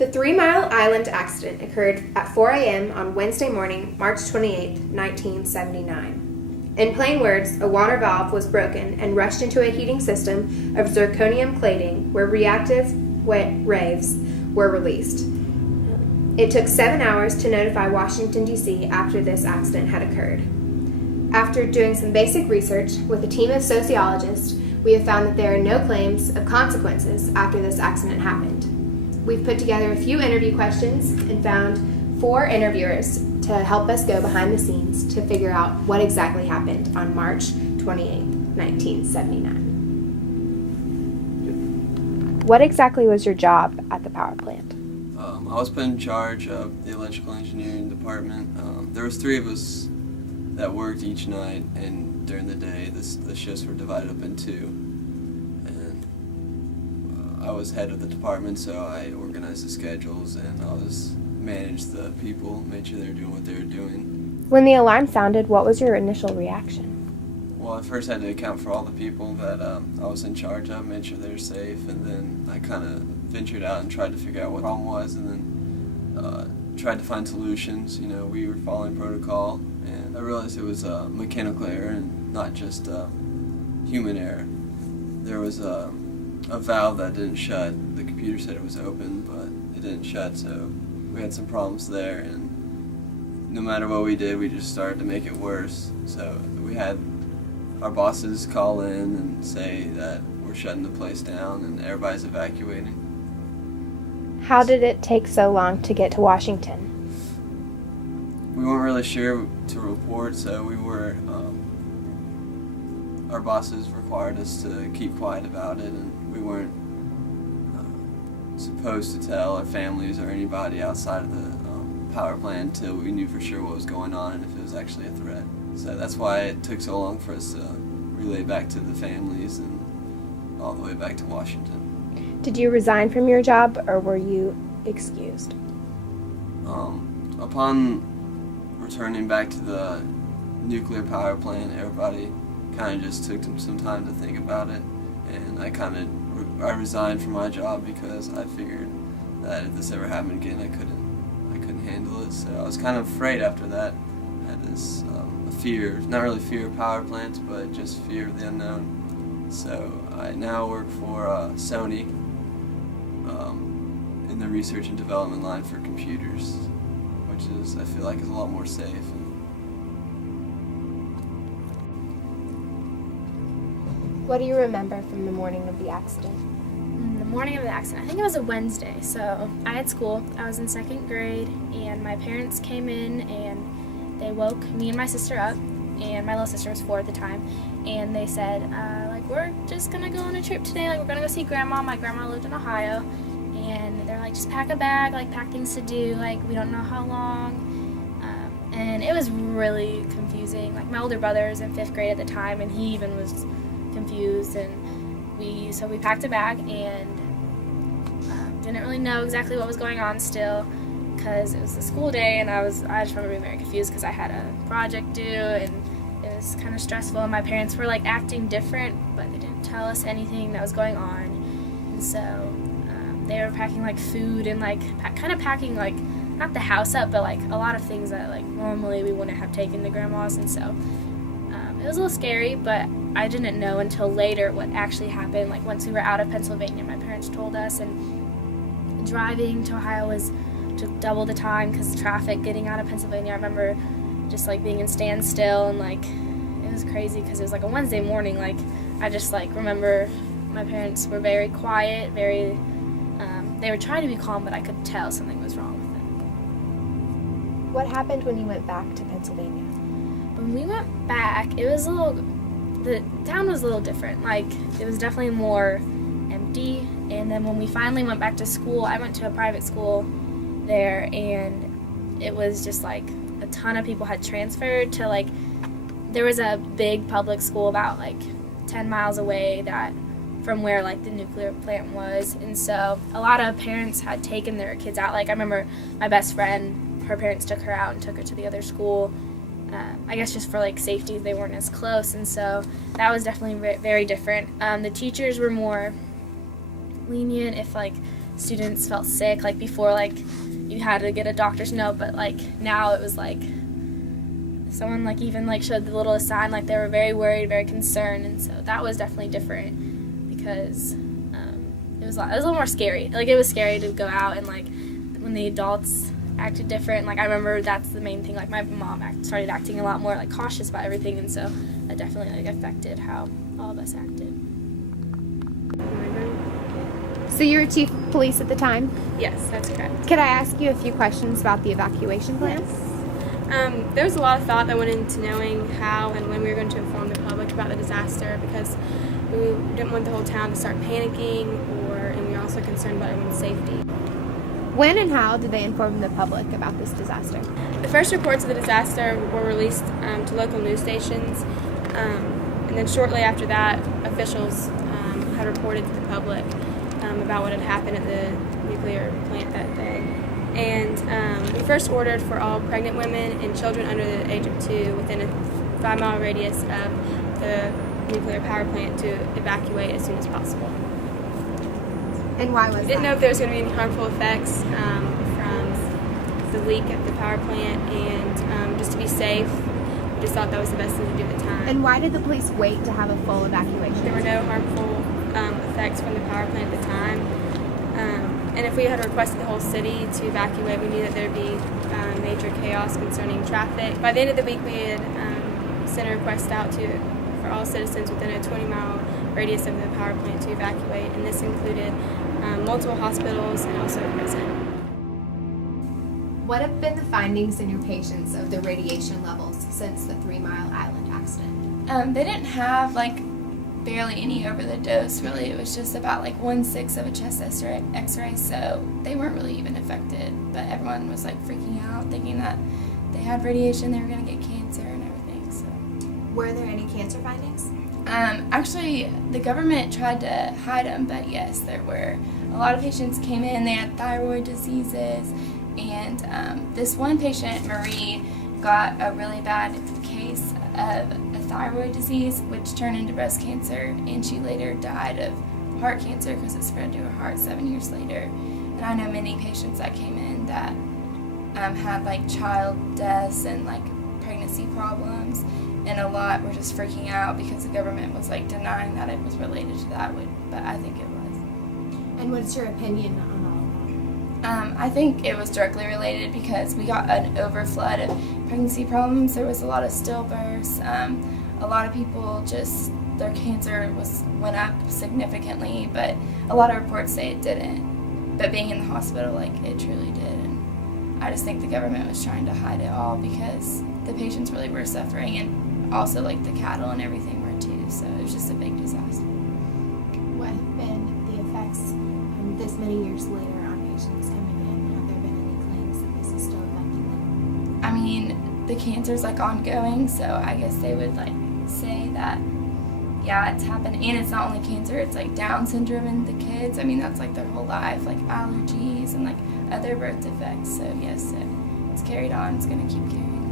The 3 Mile Island accident occurred at 4 a.m. on Wednesday morning, March 28, 1979. In plain words, a water valve was broken and rushed into a heating system of zirconium plating where reactive rays were released. It took 7 hours to notify Washington, D.C. after this accident had occurred. After doing some basic research with a team of sociologists, we have found that there are no claims of consequences after this accident happened. We've put together a few interview questions and found 4 interviewers to help us go behind the scenes to figure out what exactly happened on March 28, 1979. What exactly was your job at the power plant? I was put in charge of the electrical engineering department. There was 3 of us that worked each night, and during the day the shifts were divided up in 2. I was head of the department, so I organized the schedules and I managed the people, made sure they were doing what they were doing. When the alarm sounded, what was your initial reaction? Well, I first had to account for all the people that I was in charge of, made sure they were safe, and then I kind of ventured out and tried to figure out what the problem was, and then tried to find solutions. You know, we were following protocol, and I realized it was mechanical error and not just human error. There was a valve that didn't shut. The computer said it was open, but it didn't shut, so we had some problems there, and no matter what we did, we just started to make it worse. So we had our bosses call in and say that we're shutting the place down and everybody's evacuating. How did it take so long to get to Washington? We weren't really sure to report, so we were, our bosses required us to keep quiet about it, and we weren't supposed to tell our families or anybody outside of the power plant until we knew for sure what was going on and if it was actually a threat. So that's why it took so long for us to relay back to the families and all the way back to Washington. Did you resign from your job or were you excused? Upon returning back to the nuclear power plant, everybody kind of just took some time to think about it, and I resigned from my job because I figured that if this ever happened again, I couldn't handle it. So I was kind of afraid after that. I had this fear, not really fear of power plants, but just fear of the unknown. So I now work for Sony in the research and development line for computers, which is, I feel like, is a lot more safe. What do you remember from the morning of the accident? The morning of the accident, I think it was a Wednesday, so I had school. I was in 2nd grade, and my parents came in and they woke me and my sister up, and my little sister was 4 at the time, and they said, we're just gonna go on a trip today, we're gonna go see Grandma. My grandma lived in Ohio, and they're like, just pack a bag, pack things to do, we don't know how long. And it was really confusing. My older brother was in 5th grade at the time, and he even was confused, and we packed a bag and didn't really know exactly what was going on still, because it was a school day, and I just remember being very confused because I had a project due, and it was kind of stressful, and my parents were acting different, but they didn't tell us anything that was going on, and so they were packing food and kind of packing not the house up, but a lot of things that normally we wouldn't have taken to Grandma's, and so it was a little scary, but I didn't know until later what actually happened. Once we were out of Pennsylvania, my parents told us, and driving to Ohio took double the time because traffic getting out of Pennsylvania. I remember just being in standstill, and it was crazy because it was a Wednesday morning. I just remember my parents were very quiet, very they were trying to be calm, but I could tell something was wrong with them. What happened when you went back to Pennsylvania? When we went back, the town was a little different. It was definitely more empty, and then when we finally went back to school, I went to a private school there, and it was just a ton of people had transferred to there was a big public school about 10 miles away from where the nuclear plant was, and so a lot of parents had taken their kids out. I remember my best friend, her parents took her out and took her to the other school, I guess just for safety. They weren't as close, and so that was definitely very different. The teachers were more lenient if students felt sick. Like before, like you had to get a doctor's note, but like now it was like someone like even like showed the littlest sign, like they were very worried, very concerned, and so that was definitely different because it was a little more scary. Like it was scary to go out and like when the adults acted different. Like I remember that's the main thing. Like my mom started acting a lot more like cautious about everything, and so that definitely like affected how all of us acted. So you were chief of police at the time? Yes, that's correct. Could I ask you a few questions about the evacuation plan? Yes. There was a lot of thought that went into knowing how and when we were going to inform the public about the disaster because we didn't want the whole town to start panicking, and we were also concerned about everyone's safety. When and how did they inform the public about this disaster? The first reports of the disaster were released to local news stations, and then shortly after that, officials had reported to the public about what had happened at the nuclear plant that day. And we first ordered for all pregnant women and children under the age of 2 within a 5-mile radius of the nuclear power plant to evacuate as soon as possible. And why was We didn't know that? if there was going to be any harmful effects from the leak at the power plant, and just to be safe, we just thought that was the best thing to do at the time. And why did the police wait to have a full evacuation? There were no harmful effects from the power plant at the time. And if we had requested the whole city to evacuate, we knew that there would be major chaos concerning traffic. By the end of the week, we had sent a request out for all citizens within a 20-mile radius of the power plant to evacuate, and this included multiple hospitals and also a prison. What have been the findings in your patients of the radiation levels since the 3 Mile Island accident? They didn't have like barely any over the dose, really. It was just about like 1/6 of a chest x-ray, so they weren't really even affected, but everyone was like freaking out thinking that they had radiation, they were going to get cancer and everything. So Were there any cancer findings? actually the government tried to hide them, but yes, there were. A lot of patients came in, they had thyroid diseases, and this one patient, Marie, got a really bad case of a thyroid disease which turned into breast cancer, and she later died of heart cancer because it spread to her heart 7 years later. And I know many patients that came in that had like child deaths and like pregnancy problems, and a lot were just freaking out because the government was like denying that it was related to that, but I think it was. And what's your opinion on all of that? I think it was directly related because we got an overflood of pregnancy problems. There was a lot of stillbirths. A lot of people just, their cancer went up significantly, but a lot of reports say it didn't. But being in the hospital, like, it truly did. And I just think the government was trying to hide it all because the patients really were suffering, and also like the cattle and everything were too. So it was just a big disaster. What have been the effects this many years later on patients coming in? Have there been any claims that this is still affecting them? I mean, the cancer's like ongoing, so I guess they would like say that, yeah, it's happened. And it's not only cancer, it's like Down syndrome in the kids. I mean, that's like their whole life, like allergies and like other birth defects. So yes, it's carried on. It's going to keep carrying on.